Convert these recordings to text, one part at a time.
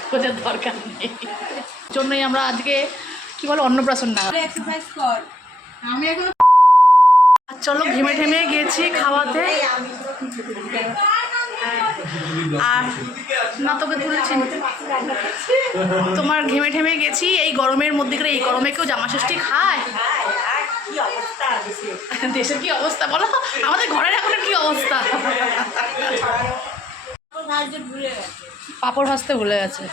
সাজগোজের দরকার নেই, জন্যই আমরা আজকে কি বলো অন্নপ্রাশন না এক্সারসাইজ কর। আমি এখন চলো ঘেমে ঠেমে গেছি খাওয়াতে। আর না তোকে তুলেছি, তোমার ঘেমে ঠেমে গেছি এই গরমের মধ্যে করে। এই গরমে কেউ জামা ষষ্ঠী খায়? দেশের কি অবস্থা বলো, আমাদের ঘরের এখন কি অবস্থা। পাঁপড় ভাজতে ভুলে গেছে,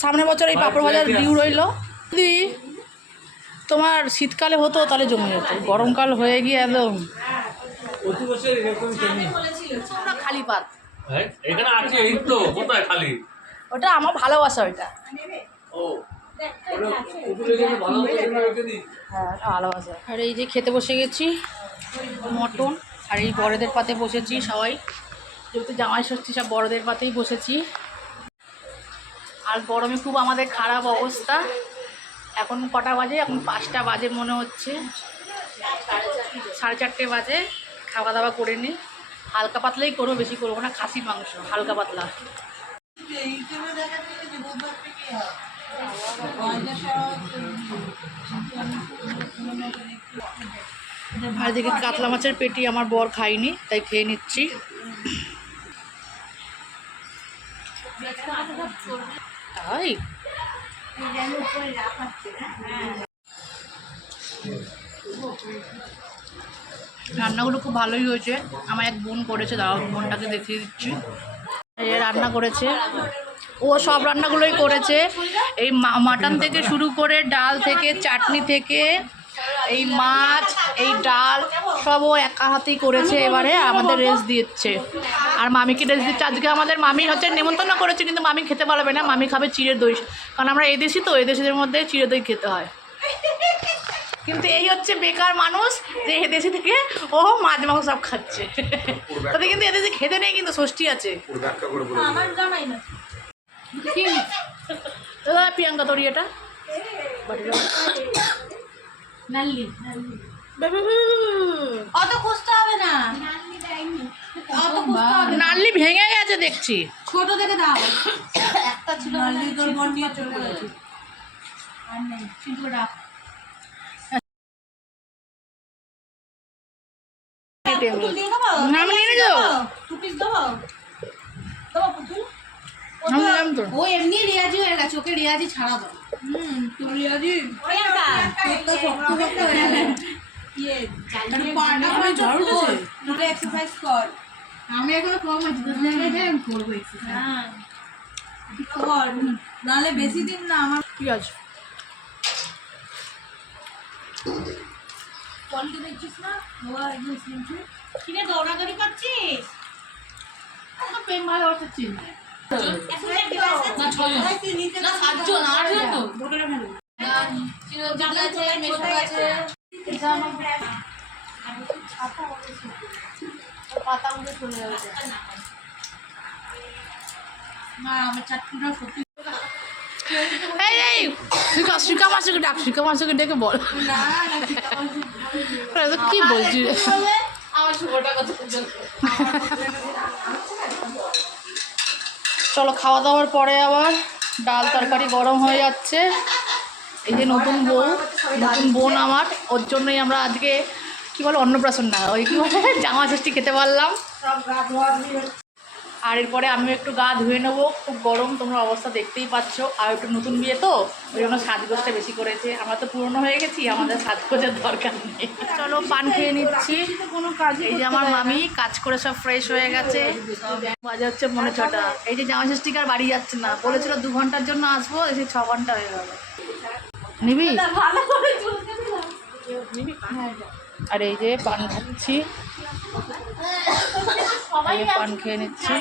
সামনের বছর এই পাঁপড় ভাজার ডিউ রইলো। যদি তোমার শীতকালে হতো তাহলে জমে যেত, গরমকাল হয়ে গিয়ে একদম খালি পাত। ওটা আমার ভালোবাসা, ওইটা হ্যাঁ ভালোবাসা। আর এই যে খেতে বসে গেছি মটন, আর এই বড়দের পাতে বসেছি সবাই, যেহেতু জামাই ষষ্ঠী সব বড়দের পাতেই বসেছি। আর গরমে খুব আমাদের খারাপ অবস্থা। এখন কটা বাজে? এখন 5টা বাজে মনে হচ্ছে, 4:30 বাজে। খাওয়া দাওয়া করে নিই, হালকা পাতলাই করবো, বেশি করবো না, খাসির মাংস হালকা পাতলা। আর দিকে কাতলা মাছের পেটি আমার বর খাইনি, তাই খেয়ে নিচ্ছি। তাই রান্নাগুলো খুব ভালোই হয়েছে। আমার এক বোন করেছে, দাঁড়াও বোনটাকে দেখিয়ে দিচ্ছি। এ রান্না করেছে, ও সব রান্নাগুলোই করেছে। এই মাটন থেকে শুরু করে ডাল থেকে চাটনি থেকে এই মাছ এই ডাল সব ও একা হাতেই করেছে। এবারে আমাদের রেস্ট দিচ্ছে, আর মামিকে রেস্ট দিচ্ছে। আজকে আমাদের মামি হচ্ছে নেমন্তন্ন করেছে, কিন্তু মামি খেতে পারবে না, মামি খাবে চিড়ের দই, কারণ আমরা এদেশি তো, এদেশিদের মধ্যে চিড়ে দই খেতে হয়। কিন্তু এই হচ্ছে বেকার মানুষ যে এদেশি থেকে ও মাছ মাংস সব খাচ্ছে। তাদের কিন্তু এদেশে খেতে নেই, কিন্তু ষষ্ঠী আছে। প্রিয়াঙ্কা তোর এটা নাল্লি ভেঙে গেছে দেখছি, ছোট দেখে দাও। একটা ছিল তোর বোন নিয়ে চলে গেছে। আর নেই কিন্তু রাখ ও এমনি রিয়াজি হয়ে গেছে, ওকে রিয়াজি ছাড়া দাও। তুই রিয়াজি এক্সারসাইজ কর। আমি এখনো কম আছি, করবো কর, নাহলে বেশি দিন না আমার। ঠিক আছে কোয়ালিটি দেখছিস না, কিনে দৌড়াদৌড়ি করছিস। প্রেম ভালোবাসা চিন্তা পাতা উঠে চলে যাবে না। আমার চাটনিটা সত্যি শ্রীকা মাসিকে ডাক, শ্রীকা মাসিকে ডেকে বল কি বলছি। চলো খাওয়া দাওয়ার পরে আবার ডাল তরকারি গরম হয়ে যাচ্ছে। এই যে নতুন বোন আমার, ওর জন্যই আমরা আজকে কি বলো অন্নপ্রাশন না, ওই কি বলে জামা ষষ্ঠী খেতে পারলাম। আর এরপরে আমি একটু গা ধুয়ে নেবো, খুব গরম, তোমরা অবস্থা দেখতেই পাচ্ছ। আর একটু নতুন বিয়ে তো, ওই জন্য সাজগোজটা বেশি করেছে। আমরা তো পুরনো হয়ে গেছি, আমাদের সাজগোজের দরকার নেই। চলো পান খেয়ে নিচ্ছি। কোনো কাজ, এই যে আমার মামি কাজ করে সব ফ্রেশ হয়ে গেছে, বাজে হচ্ছে 6:45। এই যে জামা ষষ্ঠীকে আর বাড়ি যাচ্ছে না, বলেছিল 2 ঘন্টার জন্য আসবো, এসে 6 ঘন্টা হয়ে গেল। নিবি? আর এই যে পান খাচ্ছি, পান খেয়ে নিচ্ছি।